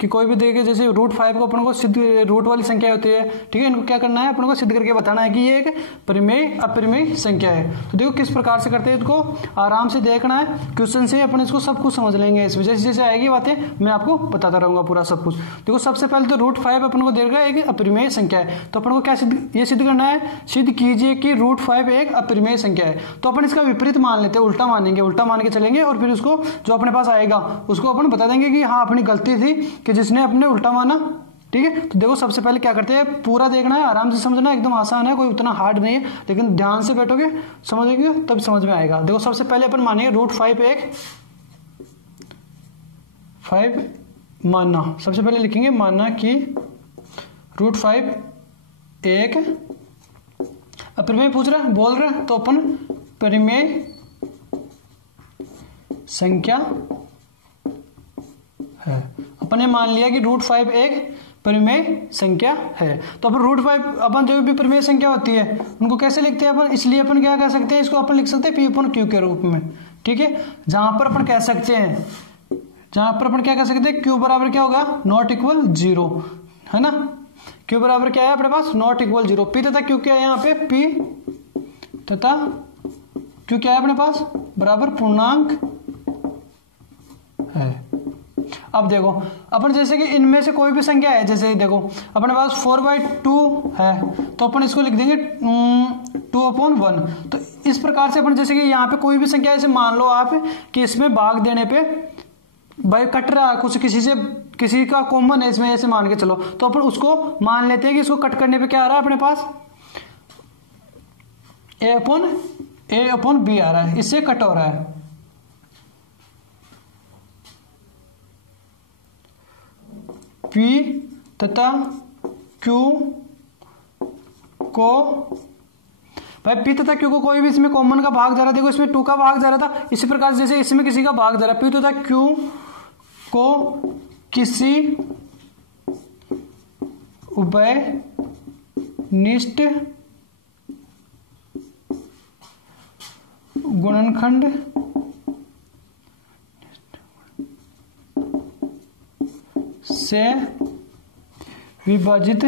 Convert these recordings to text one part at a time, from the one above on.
कि कोई भी देखिए जैसे √5 को अपन को सिद्ध रूट वाली संख्या होती है, ठीक है, इनको क्या करना है, अपन को सिद्ध करके बताना है कि ये एक परिमेय अपरिमेय संख्या है। तो देखो किस प्रकार से करते हैं, इसको आराम से देखना है, क्वेश्चन से अपन इसको सब कुछ समझ लेंगे। इस जैसे जैसे आएगी बातें मैं आपको बताता रहूंगा पूरा सब कुछ। देखो सबसे पहले तो √5 अपन को देगा एक अपरिमेय संख्या है, तो अपन को क्या ये सिद्ध करना है, सिद्ध कीजिए कि √5 एक अपरिमेय संख्या है। तो अपन इसका विपरीत मान लेते हैं, उल्टा मानेंगे, उल्टा मान के चलेंगे और फिर उसको जो अपने पास आएगा उसको अपन बता देंगे कि हाँ अपनी गलती थी कि जिसने अपने उल्टा माना, ठीक है। तो देखो सबसे पहले क्या करते हैं, पूरा देखना है, आराम से समझना है, एकदम आसान है, कोई उतना हार्ड नहीं है, लेकिन ध्यान से बैठोगे समझोगे तब समझ में आएगा। देखो सबसे पहले अपन मानेंगे √5 एक 5 मानना, सबसे पहले लिखेंगे मानना कि √5 एक अपरिमेय पूछ रहा है, बोल रहा है, तो अपन परिमेय संख्या है। अपन ने मान लिया कि √5 एक परिमेय संख्या है। तो अपन √5 अपन जो भी परिमेय संख्या होती है उनको कैसे लिखते हैं अपन, इसलिए अपन क्या कह सकते हैं, इसको अपन लिख सकते हैं P/Q के रूप में, ठीक है। जहां पर अपन कह सकते हैं, जहां पर अपन क्या कह सकते हैं, Q बराबर क्या होगा, ≠ 0, है ना। Q बराबर क्या है अपने पास, ≠ 0। P तथा Q क्या है यहाँ पे, P तथा Q क्या है अपने पास, बराबर पूर्णांक है। अब देखो अपन जैसे कि इनमें से कोई भी संख्या है, जैसे देखो अपने पास 4/2 है, तो अपन इसको लिख देंगे 2/1। तो इस प्रकार से अपन जैसे कि यहाँ पे कोई भी संख्या ऐसे मान लो आप कि इसमें भाग देने पे भाई कट रहा है कुछ, किसी से किसी का कॉमन है इसमें, ऐसे मान के चलो, तो अपन उसको मान लेते हैं कि इसको कट करने पे क्या आ रहा है अपने पास, A/B आ रहा है, इससे कट हो रहा है। P तथा Q को भाई P तथा Q को कोई भी इसमें कॉमन का भाग जा रहा है, देखो इसमें 2 का भाग जा रहा था, इसी प्रकार जैसे इसमें किसी का भाग जा रहा है, P तथा Q को किसी उभयनिष्ठ गुणनखंड से विभाजित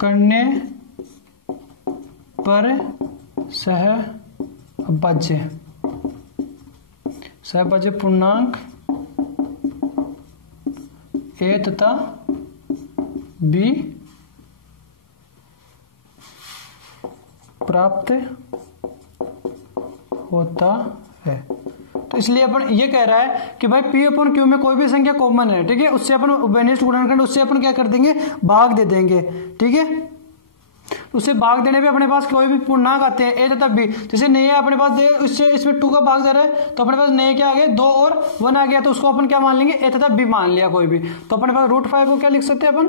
करने पर सहभाज्य पूर्णांक A तथा B प्राप्त होता है। तो इसलिए अपन ये कह रहा है कि भाई P/Q में कोई भी संख्या कॉमन है, ठीक है, उससे अपन उभयनिष्ठ गुणनखंड, उससे अपन क्या कर देंगे, भाग दे देंगे, ठीक है। उससे भाग देने पे अपने पास कोई भी पूर्णांक आते हैं A तथा B, जैसे नए अपने पास दे, इससे इसमें 2 का भाग जा रहा है, तो अपने पास नए क्या आ गए, 2 और 1 आ गया, तो उसको अपन क्या मान लेंगे, A तथा B मान लिया कोई भी, तो अपने पास √5 को क्या लिख सकते हैं अपन,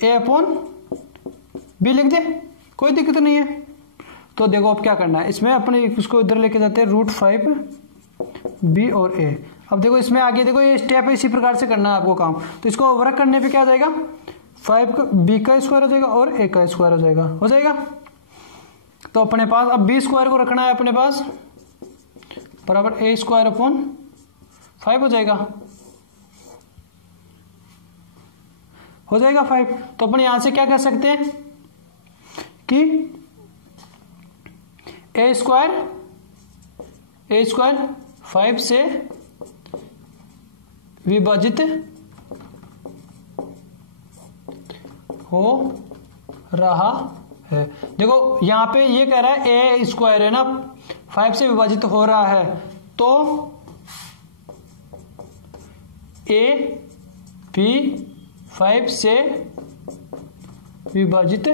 A/B लिख दे, कोई दिक्कत नहीं है। तो देखो अब क्या करना है, इसमें अपने इसको इधर लेके जाते हैं √5 B और A। अब देखो इसमें आगे देखो ये स्टेप इसी प्रकार से करना है आपको काम। तो इसको वर्क करने पे क्या आ जाएगा, 5 का B का स्क्वायर हो जाएगा और A का स्क्वायर हो जाएगा। तो अपने पास अब B स्क्वायर को रखना है अपने पास बराबर A²/5 हो जाएगा 5। तो अपन यहां से क्या कह सकते हैं कि A² 5 से विभाजित हो रहा है। देखो यहां पे ये कह रहा है A² है ना, 5 से विभाजित हो रहा है, तो A भी 5 से विभाजित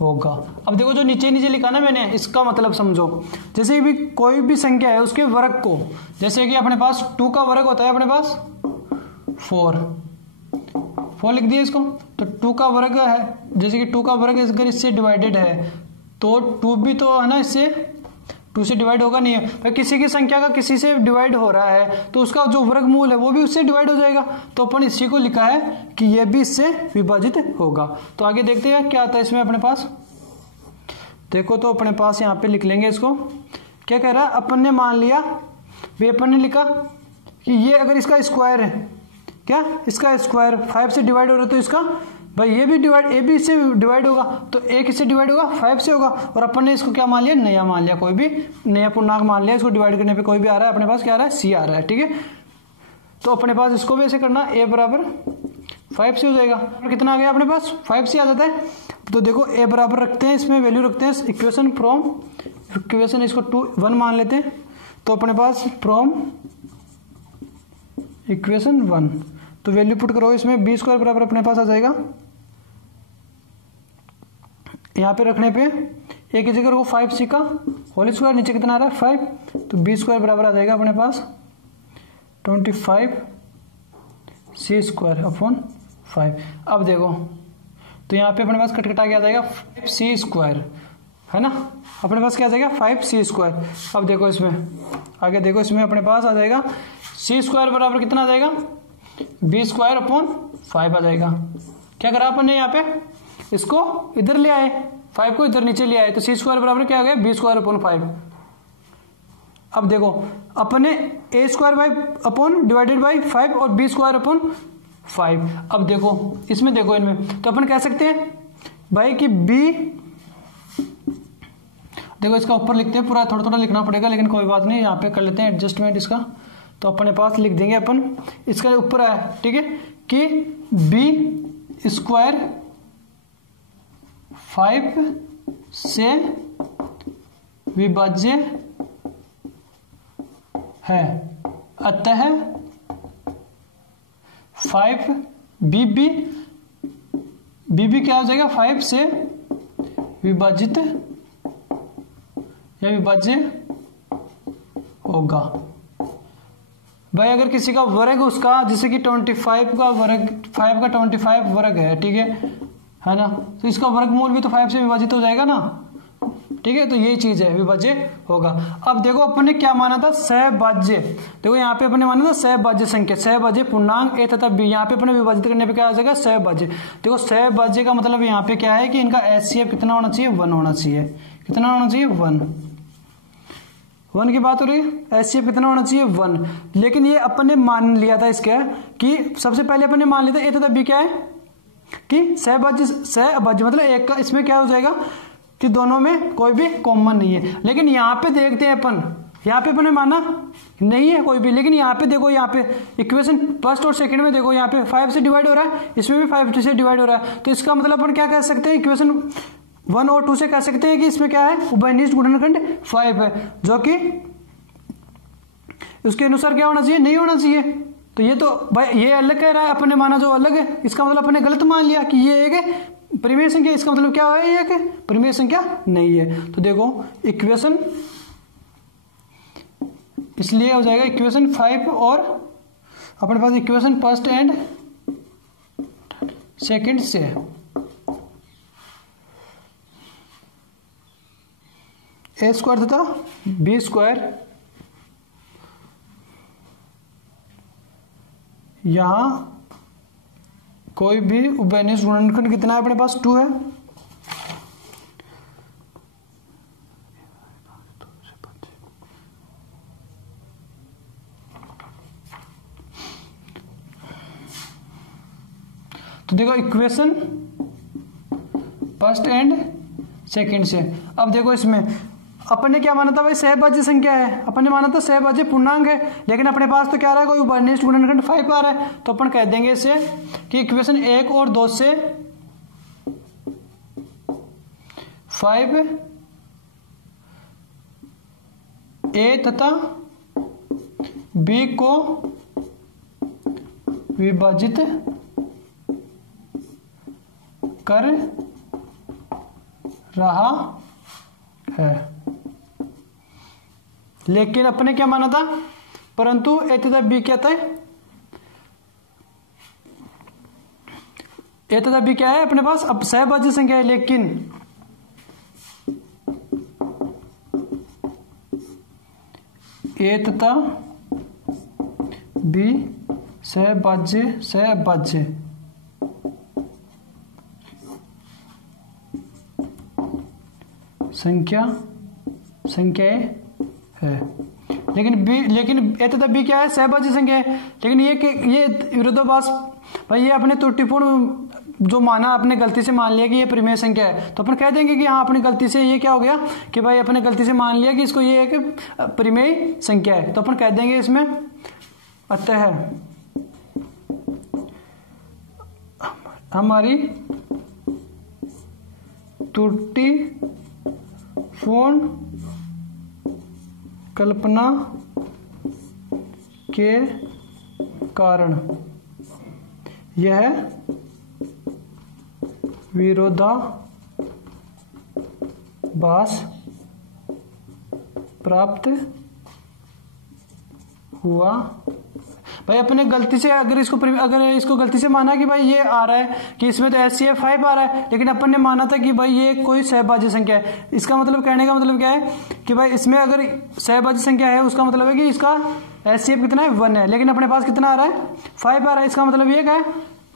होगा। अब देखो जो नीचे नीचे लिखा ना मैंने, इसका मतलब समझो, जैसे भी कोई भी संख्या है उसके वर्ग को, जैसे कि अपने पास 2 का वर्ग होता है अपने पास 4 लिख दिया इसको, तो 2 का वर्ग है, जैसे कि 2 का वर्ग अगर इससे डिवाइडेड है तो 2 भी तो है ना, इससे 2 से डिवाइड होगा नहीं है, तो किसी की संख्या का किसी से डिवाइड हो रहा है तो उसका जो वर्गमूल है वो भी उससे डिवाइड हो जाएगा। तो अपन इसी को लिखा है कि यह भी इससे विभाजित होगा। तो आगे देखते हैं क्या आता है इसमें अपने पास। देखो तो अपने पास यहाँ पे लिख लेंगे इसको क्या कह रहा है, अपन ने मान लिया भाई, अपन ने लिखा कि ये अगर इसका स्क्वायर है, क्या इसका स्क्वायर 5 से डिवाइड हो रहा है, तो इसका भाई ये भी डिवाइड, ए भी इससे डिवाइड होगा, तो ए किससे डिवाइड होगा, 5 से होगा। और अपन ने इसको क्या मान लिया, नया मान लिया, कोई भी नया पूर्णांक मान लिया, इसको डिवाइड करने पे कोई भी आ रहा है अपने पास, क्या आ रहा है, सी आ रहा है, ठीक है। तो अपने पास इसको भी ऐसे करना, ए बराबर 5 से हो जाएगा। और कितना आ गया अपने पास, 5 से आ जाता है। तो देखो ए बराबर रखते हैं, इसमें वैल्यू रखते हैं इक्वेशन फ्रॉम, इक्वेशन इसको 1 मान लेते हैं, तो अपने पास फ्रॉम इक्वेशन 1, तो वैल्यू पुट करो इसमें, बी स्क्वायर बराबर अपने पास आ जाएगा, यहाँ पे रखने पे ए की जगह 5c का होल स्क्वायर, नीचे कितना आ रहा है 5, तो बी स्क्वायर बराबर आ जाएगा अपने पास 25c स्क्वायर अपॉन 5। अब देखो तो यहाँ पे अपने पास कटकटा क्या आ जाएगा, 5c स्क्वायर, है ना, अपने पास क्या आ जाएगा 5c स्क्वायर। अब देखो इसमें आगे, देखो इसमें अपने पास आ जाएगा c स्क्वायर बराबर कितना आ जाएगा, बी स्क्वायर अपॉन 5 आ जाएगा। क्या करा अपन ने यहाँ पे, इसको इधर ले आए, 5 को इधर नीचे ले आए, तो सी स्क्वायर बराबर क्या आ गया, बी स्क्वायर अपॉन 5। अब देखो अपने a square by upon divided by 5 और बी स्क्वायर अपॉन 5। अब देखो इसमें, देखो इनमें, तो अपन कह सकते हैं भाई कि बी, देखो इसका ऊपर लिखते हैं, पूरा थोड़ा थोड़ा लिखना पड़ेगा, लेकिन कोई बात नहीं, यहाँ पे कर लेते हैं एडजस्टमेंट इसका, तो अपने पास लिख देंगे अपन, इसका ऊपर आया, ठीक है, कि बी स्क्वायर 5 से विभाज्य है, अतः 5 बी क्या हो जाएगा, 5 से विभाजित या विभाज्य होगा। भाई अगर किसी का वर्ग उसका, जैसे कि 25 का वर्ग, 5 का 25 वर्ग है, ठीक है ना, तो इसका वर्गमूल भी तो 5 से विभाजित हो जाएगा ना, ठीक है, तो यही चीज है, विभाज्य होगा। अब देखो अपन ने क्या माना था, सहभाज्य, देखो यहाँ पे अपन ने माना था सहभाज्य संख्या, सहभाज्य पूर्णांक ए तथा बी, यहाँ पे अपने विभाजित करने पे क्या आ जाएगा, सहभाज्य। देखो सहभाज्य का मतलब यहाँ पे क्या है कि इनका एचसीएफ कितना होना चाहिए, 1 होना चाहिए, कितना होना चाहिए, 1 की बात हो रही है, एचसीएफ कितना होना चाहिए, 1। लेकिन ये अपन ने मान लिया था इसका कि सबसे पहले अपन ने मान लिया था ए तथा बी क्या है, कि सहभाज्य मतलब एक का, इसमें क्या हो जाएगा कि दोनों में कोई भी कॉमन नहीं है। लेकिन यहाँ पे देखते हैं अपन, यहाँ पे अपन ने माना नहीं है कोई भी, लेकिन यहाँ पे देखो, यहाँ पे इक्वेशन फर्स्ट और सेकंड में देखो, यहाँ पे 5 से डिवाइड हो रहा है, इसमें भी 5 से डिवाइड हो रहा है, तो इसका मतलब अपन क्या कह सकते हैं, इक्वेशन 1 और 2 से कह सकते हैं कि इसमें क्या है, उभयनिष्ठ गुणनखंड 5 है, जो कि उसके अनुसार क्या होना चाहिए, नहीं होना चाहिए। तो ये तो भाई ये अलग कह रहा है, अपन ने माना जो अलग है, इसका मतलब अपन ने गलत मान लिया कि ये एक है परिमेय संख्या, इसका मतलब क्या है, ये कि परिमेय संख्या नहीं है। तो देखो इक्वेशन, इसलिए हो जाएगा इक्वेशन 5 और अपने पास इक्वेशन फर्स्ट एंड सेकंड से, ए स्क्वायर तथा बी स्क्वायर, यहां कोई भी उभयनिष्ठ गुणनखंड कितना है अपने पास, 2 है। तो देखो इक्वेशन फर्स्ट एंड सेकंड से, अब देखो इसमें अपन ने क्या माना था भाई, सहभाज्य संख्या है, अपन ने माना था सहभाज्य पूर्णांक है, लेकिन अपने पास तो क्या आ रहा है, कोई उभयनिष्ठ गुणनखंड 5 आ रहा है, तो अपन कह देंगे इसे कि इक्वेशन 1 और 2 से 5 ए तथा बी को विभाजित कर रहा है। लेकिन अपने क्या माना था, परंतु ए तथा बी क्या था, ए तथा बी क्या है अपने पास, अब सहभाज्य संख्या है, लेकिन ए तथा बी सहभाज्य संख्याएं है। लेकिन ए तथा बी क्या है, सहभाज्य संख्या है। लेकिन ये विरोधाभास भाई, ये अपने त्रुटिपूर्ण जो माना, आपने गलती से मान लिया कि ये परिमेय संख्या है, तो अपन कह देंगे कि हाँ अपनी गलती से ये क्या हो गया कि भाई अपने गलती से मान लिया कि इसको ये एक परिमेय संख्या है, तो अपन कह देंगे इसमें अतः हमारी त्रुटिपूर्ण कल्पना के कारण यह विरोधाभास प्राप्त हुआ। भाई अपने गलती से अगर इसको गलती से माना कि भाई ये आ रहा है कि इसमें तो HCF 5 आ रहा है, लेकिन अपन ने माना था कि भाई ये कोई सहभाज्य संख्या है। इसका मतलब, कहने का मतलब क्या है कि भाई इसमें अगर सहभाज्य संख्या है उसका मतलब है कि इसका HCF कितना है, 1 है, लेकिन अपने पास कितना आ रहा है, 5 आ रहा है। इसका मतलब ये क्या है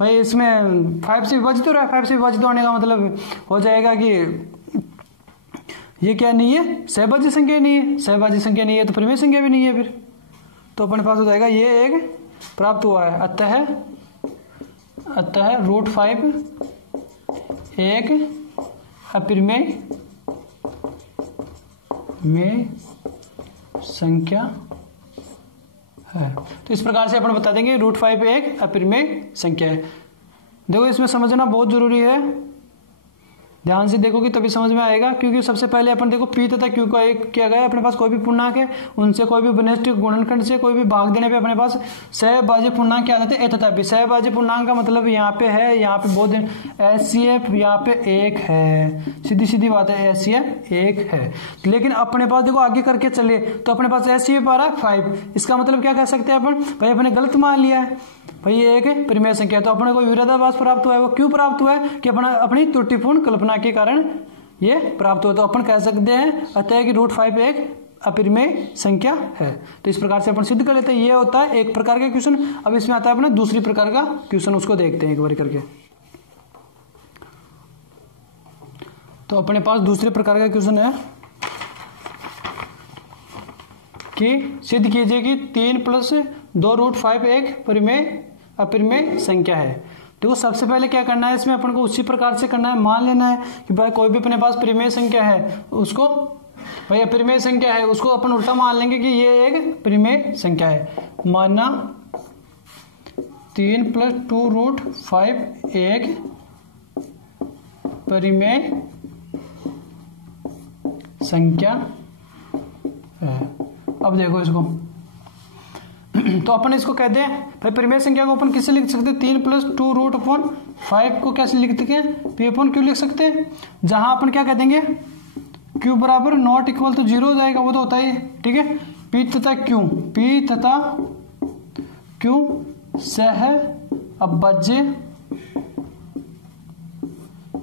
भाई, इसमें 5 से विभाजित हो रहा है। 5 से विभाजित होने का मतलब हो जाएगा कि ये क्या नहीं है, सहभाज्य संख्या नहीं है। सहभाज्य संख्या नहीं है तो परिमेय संख्या भी नहीं है फिर, तो अपने पास हो जाएगा ये एक प्राप्त हुआ है। अतः √5 एक अपरिमेय में संख्या है। तो इस प्रकार से अपन बता देंगे √5 एक अपरिमेय संख्या है। देखो इसमें समझना बहुत जरूरी है, ध्यान से देखोगे तभी समझ में आएगा, क्योंकि सबसे पहले अपन देखो P तथा Q का एक किया गया है। अपने पास कोई भी पूर्णांक है, उनसे कोई भी विनिष्ट गुणनखंड से कोई भी भाग देने पे अपने पास सहभाज्य पूर्णांक क्या आ जाते हैं, A तथा B। सहभाज्य पूर्णांक का मतलब यहाँ पे है, यहाँ पे बहुत HCF यहाँ पे 1 है, सीधी सीधी बात है, HCF 1 है। लेकिन अपने पास देखो आगे करके चले तो अपने पास HCF आ रहा है 5। इसका मतलब क्या कह सकते हैं अपन, भाई अपने गलत मान लिया है, भाई ये एक परिमेय संख्या। तो अपने को विरोधाभास प्राप्त हुआ है। वो क्यों प्राप्त हुआ है कि अपनी त्रुटिपूर्ण कल्पना के कारण ये प्राप्त हुआ। तो अपन कह सकते हैं अतः कि √5 एक अपरिमेय संख्या है। तो इस प्रकार से अपन सिद्ध कर लेते हैं। ये होता है एक प्रकार का क्वेश्चन। अब इसमें आता है अपना दूसरी प्रकार का क्वेश्चन, उसको देखते हैं एक बार करके। तो अपने पास दूसरे प्रकार का क्वेश्चन है कि सिद्ध कीजिए कि 3 + 2 √5 एक अपरिमेय संख्या है। देखो सबसे पहले क्या करना है, इसमें अपन को उसी प्रकार से करना है, मान लेना है कि भाई कोई भी अपने पास परिमेय संख्या है उसको, भाई अपरिमेय संख्या है उसको अपन उल्टा मान लेंगे कि ये एक परिमेय संख्या है। माना 3 + 2 √5 एक परिमेय संख्या है। अब देखो इसको तो अपन इसको कहते हैं भाई परिमेय संख्या को अपन किससे लिख सकते हैं, 3 + 2 √5 को कैसे लिख सकते हैं, P/Q लिख सकते हैं। जहां अपन क्या कह देंगे, Q बराबर ≠ 0 हो जाएगा, वो तो होता ही, ठीक है। P तथा Q सहअभाज्य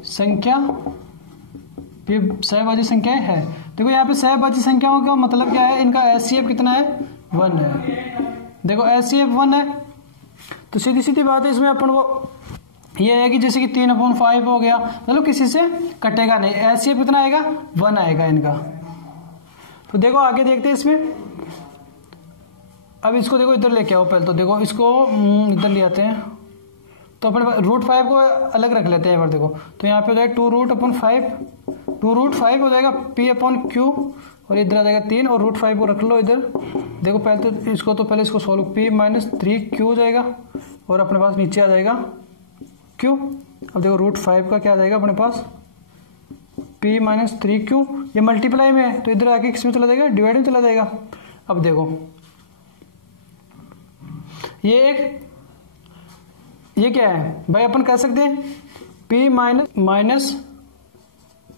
संख्या, सहभाज्य संख्या है। देखो यहाँ पे सहभाज्य संख्याओं का मतलब क्या है, इनका HCF कितना है, 1 है। देखो HCF 1 है, तो सीधी सीधी बात है, इसमें अपन को ये है कि जैसे कि 3/5 हो गया, मतलब किसी से कटेगा नहीं। HCF कितना आएगा, 1 आएगा इनका। तो देखो आगे देखते हैं इसमें। अब इसको देखो इधर लेके आओ पहले, तो देखो इसको इधर ले आते हैं। तो अपन √5 को अलग रख लेते हैं एक बार। देखो तो यहाँ पे हो जाएगा 2 √5 हो जाएगा P/Q, और इधर आ जाएगा 3, और √5 को रख लो इधर। देखो पहले तो इसको सोल्व, P - 3Q हो जाएगा, और अपने पास नीचे आ जाएगा Q। अब देखो √5 का क्या आ जाएगा अपने पास, P - 3Q। ये मल्टीप्लाई में है तो इधर आके किस में चला जाएगा, डिवाइड में चला जाएगा। अब देखो ये क्या है भाई, अपन कह सकते हैं P -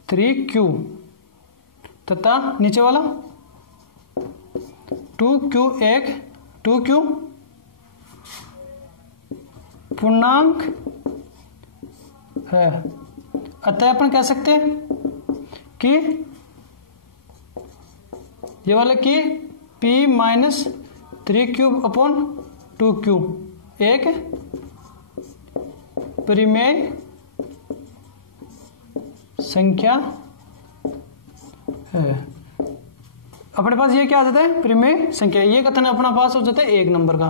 3Q तथा नीचे वाला 2Q पूर्णांक है। अतः अपन कह सकते हैं कि ये वाला कि P - 3Q/2Q एक परिमेय संख्या है। अपने पास ये क्या आ जाता है, परिमेय संख्या। ये कथन अपना पास हो जाता है 1 नंबर का।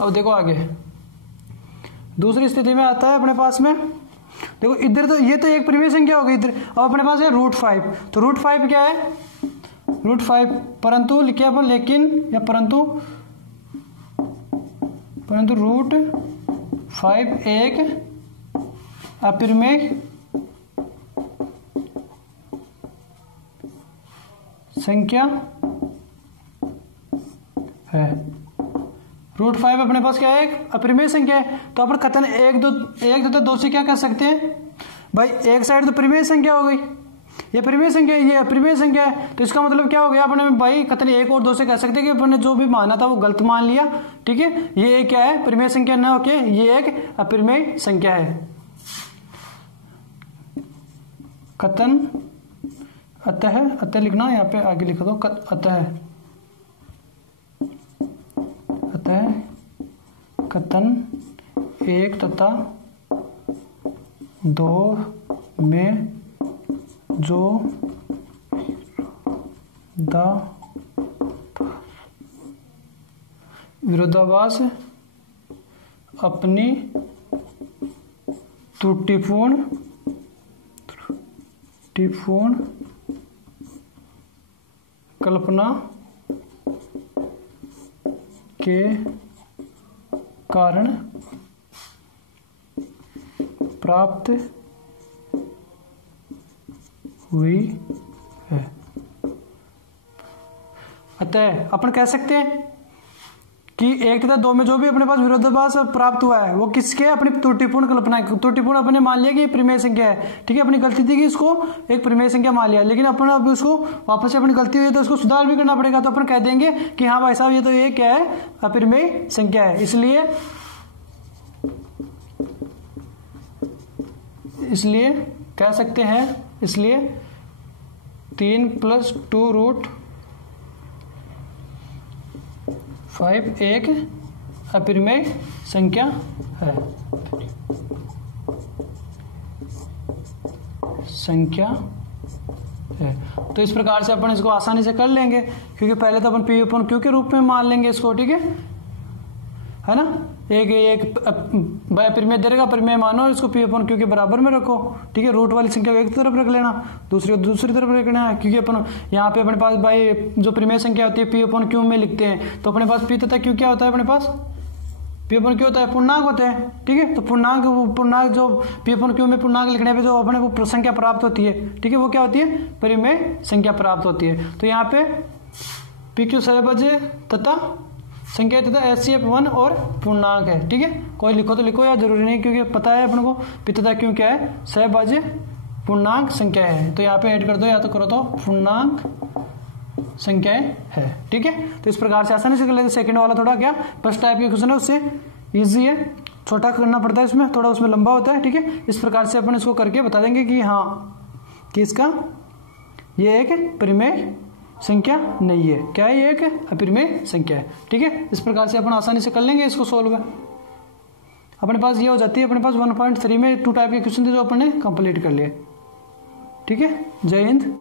अब देखो आगे दूसरी स्थिति में आता है अपने पास में, देखो इधर तो ये तो एक परिमेय संख्या हो गई इधर। अब अपने पास है √5, तो √5 क्या है, √5 परंतु लिखे अपन लेकिन या परंतु √5 एक अपरिमेय संख्या है। √5 अपने पास क्या है, एक अपरिमेय संख्या है। तो अपन कथन 1 तथा 2 से क्या कर सकते हैं भाई, एक साइड तो परिमेय संख्या हो गई, ये परिमेय संख्या है, ये अपरिमेय संख्या है। तो इसका मतलब क्या हो गया, अपने भाई कथन 1 और 2 से कह सकते हैं कि अपने जो भी माना था वो गलत मान लिया। ठीक है, ये क्या है, परिमेय संख्या न होके ये एक अपरिमेय संख्या है। कथन अतः लिखना, यहाँ पे आगे लिखा दो अतः कथन 1 तथा 2 में जो विरोधाभास अपनी त्रुटिपूर्ण कल्पना के कारण प्राप्त हुई है। अतः अपन कह सकते हैं कि 1 तथा 2 में जो भी अपने पास विरोधाभास प्राप्त हुआ है वो किसके, अपनी त्रुटिपूर्ण कल्पना, त्रुटिपूर्ण अपने मान लिया कि ये परिमेय संख्या है। ठीक है, अपनी गलती थी कि इसको एक परिमेय संख्या मान लिया, लेकिन अपन अब उसको वापस से अपनी गलती हुई है तो उसको सुधार भी करना पड़ेगा। तो अपन कह देंगे कि हाँ भाई साहब ये तो ये क्या है, अपरिमेय संख्या है। इसलिए कह सकते हैं, इसलिए 3 + 2√5 एक अपरिमेय संख्या है। तो इस प्रकार से अपन इसको आसानी से कर लेंगे, क्योंकि पहले तो अपन P/Q के रूप में मान लेंगे इसको। ठीक है ना, एक परिमेय दे देगा, परिमेय मानो और इसको P/Q के बराबर में रखो। ठीक है, रूट वाली संख्या को एक तरफ रख लेना, दूसरी तरफ रखना है, क्योंकि अपन यहाँ पे अपने पास भाई जो परिमेय संख्या होती है P/Q में लिखते हैं, तो अपने पास P तथा Q क्या होता है, अपने पास P/Q होता है, पूर्णांक होते हैं। ठीक है, तो पूर्णांक जो P/Q में पूर्णांक लिखने पे जो अपने को संख्या प्राप्त होती है, ठीक है, वो क्या होती है, परिमेय संख्या प्राप्त होती है। तो यहाँ पे PQ सहभाज्य तथा संख्या तथा HCF1 और पूर्णांक है। ठीक है, कोई लिखो तो लिखो, या जरूरी नहीं, क्योंकि पता है अपन को P तथा Q क्या है, सहभाज्य पूर्णांक संख्या है। तो यहाँ पे ऐड कर दो, या तो करो तो पूर्णांक संख्याएं है। ठीक है, तो इस प्रकार से आसानी से कर लेते। सेकंड वाला थोड़ा क्या फर्स्ट टाइप के क्वेश्चन है उससे इजी है, छोटा करना पड़ता है इसमें, थोड़ा उसमें लंबा होता है। ठीक है, इस प्रकार से अपन इसको करके बता देंगे कि हाँ कि इसका ये एक परिमेय संख्या नहीं है, क्या है, ये एक अपरिमेय संख्या है। ठीक है, इस प्रकार से अपन आसानी से कर लेंगे इसको सोल्व। अपने पास ये हो जाती है, अपने पास 1.3 में 2 टाइप के क्वेश्चन थे जो अपन ने कंप्लीट कर लिए। ठीक है, जय हिंद।